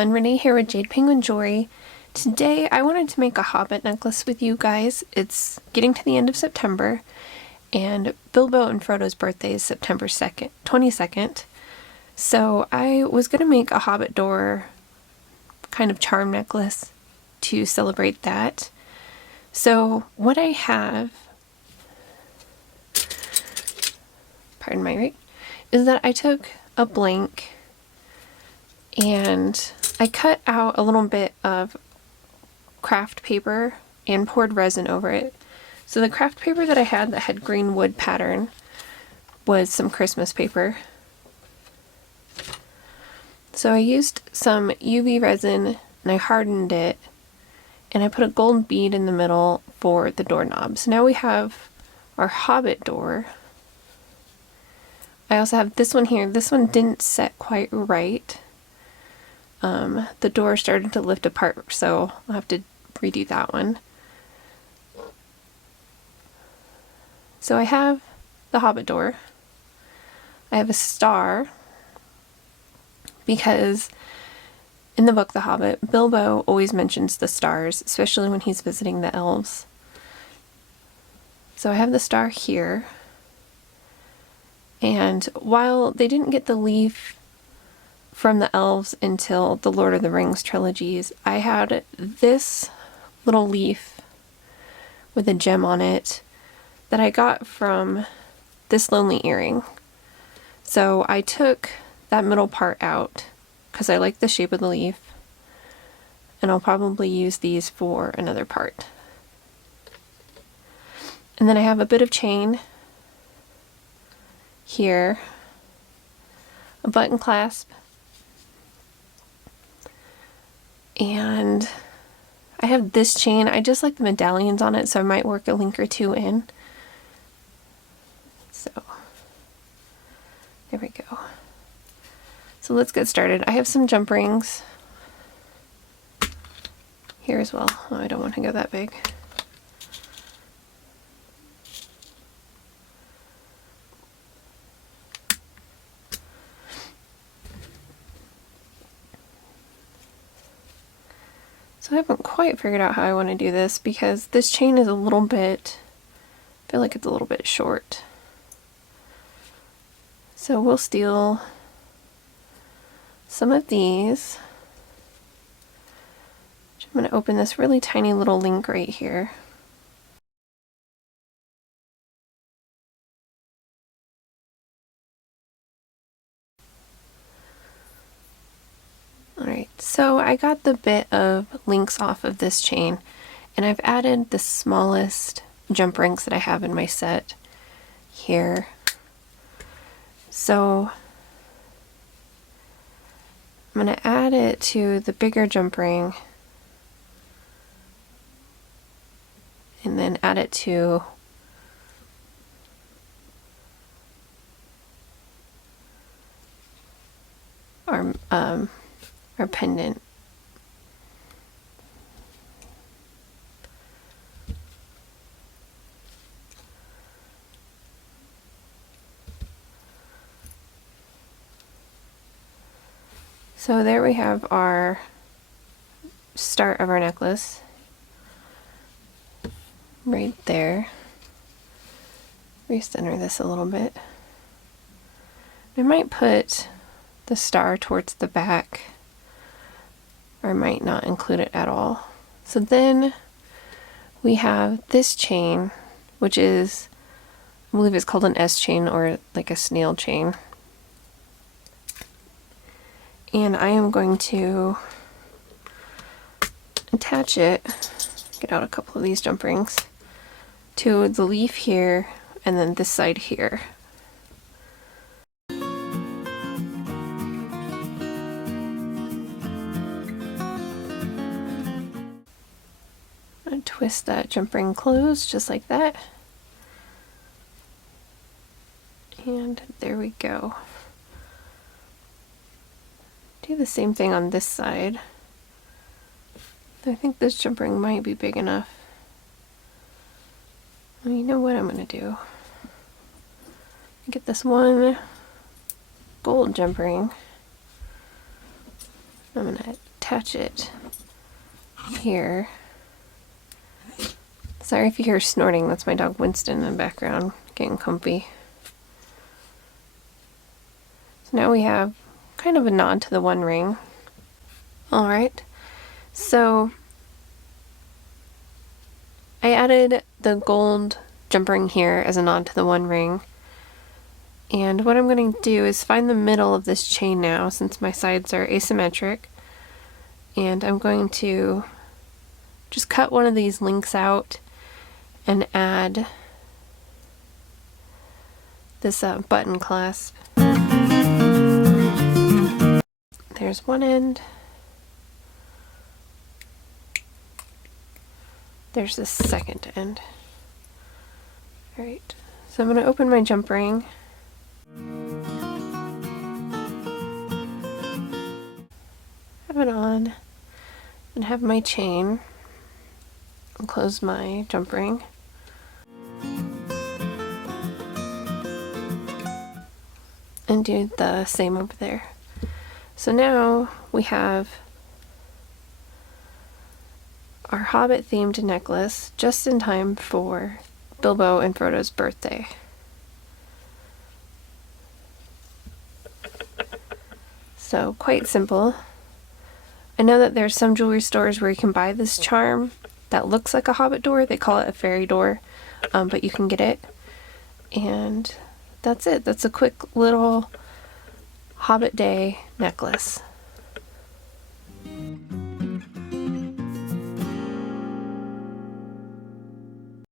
everyone, Renee here with Jade Penguin Jewelry. Today I wanted to make a Hobbit necklace with you guys. It's getting to the end of September and Bilbo and Frodo's birthday is September 22nd. So I was going to make a Hobbit door kind of charm necklace to celebrate that. So what I have, pardon my right, is that I took a blank and I cut out a little bit of craft paper and poured resin over it. So the craft paper that I had that had green wood pattern was some Christmas paper. So I used some UV resin and I hardened it and I put a gold bead in the middle for the doorknob. So now we have our Hobbit door. I also have this one here. This one didn't set quite right. The door started to lift apart, so I'll have to redo that one. So I have the Hobbit door. I have a star because in the book The Hobbit, Bilbo always mentions the stars, especially when he's visiting the elves. So I have the star here. And while they didn't get the leaf from the elves until the Lord of the Rings trilogies, I had this little leaf with a gem on it that I got from this lonely earring. So I took that middle part out because I like the shape of the leaf, and I'll probably use these for another part. And then I have a bit of chain here, a button clasp, and I have this chain. I just like the medallions on it, so I might work a link or two in. So there we go. So let's get started. I have some jump rings here as well. Oh, I don't want to go that big. So I haven't quite figured out how I want to do this because this chain is a little bit, I feel like it's a little bit short. So we'll steal some of these. I'm going to open this really tiny little link right here. Alright, so I got the bit of links off of this chain, and I've added the smallest jump rings that I have in my set here. So I'm going to add it to the bigger jump ring and then add it to our pendant. So there we have our start of our necklace right there. Recenter this a little bit. I might put the star towards the back, or I might not include it at all. So then we have this chain, which is, I believe it's called an S chain or like a snail chain. And I am going to attach it, get out a couple of these jump rings, to the leaf here and then this side here. Twist that jump ring closed just like that. And there we go. Do the same thing on this side. I think this jump ring might be big enough. Well, you know what I'm gonna do? Get this one gold jump ring. I'm gonna attach it here. Sorry if you hear snorting, that's my dog Winston in the background getting comfy. So now we have kind of a nod to the One Ring. Alright, so I added the gold jump ring here as a nod to the One Ring. And what I'm going to do is find the middle of this chain now, since my sides are asymmetric. And I'm going to just cut one of these links out and add this button clasp. There's one end. There's the second end. Alright, so I'm going to open my jump ring. Have it on, and have my chain, and close my jump ring. And do the same over there. So now we have our Hobbit themed necklace just in time for Bilbo and Frodo's birthday. So quite simple. I know that there's some jewelry stores where you can buy this charm that looks like a Hobbit door. They call it a fairy door, but you can get it. And that's it. That's a quick little Hobbit Day necklace.